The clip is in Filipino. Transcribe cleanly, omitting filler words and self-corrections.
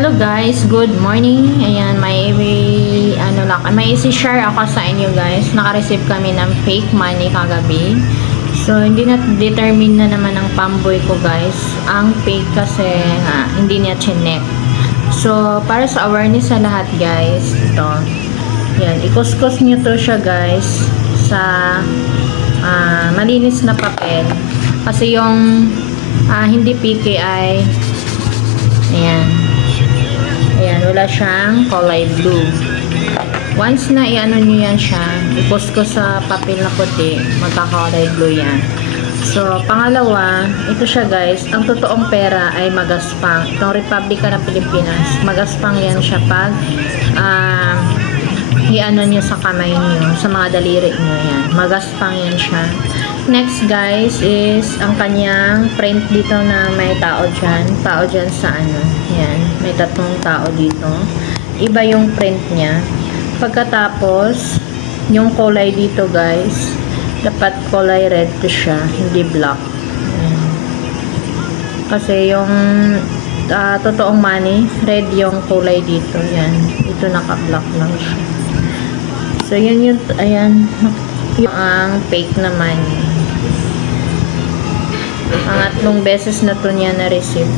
Hello guys, good morning. Ayan, may isi-share ako sa inyo guys. Naka-receive kami ng fake money kagabi. So, hindi na determine na naman ng pamboy ko guys. Ang fake kasi hindi niya chinek. So, para sa awareness sa lahat guys, ito. Yan, ikuskus nyo to siya guys sa malinis na papel. Kasi yung hindi PKI, ayan, wala siyang kulay blue. Once na i-ano nyo yan siya, ikuskus sa papel na puti, magkakulay blue yan. So, pangalawa, ito siya guys, ang totoong pera ay magaspang. Itong Republika ng Pilipinas, magaspang yan siya pag i-ano nyo sa kamay nyo, sa mga daliri nyo yan. Magaspang yan siya. Next guys is ang kanyang print dito na may tao dyan sa ano, yan, may tatlong tao dito. Iba yung print niya. Pagkatapos, yung kulay dito guys, dapat kulay red to siya, hindi black. Yan. Kasi yung totoong money, red yung kulay dito, yan. Ito naka-black lang siya. So yun yung, ayan, yung ang fake na money. Ang 3 beses na to niya na-receive.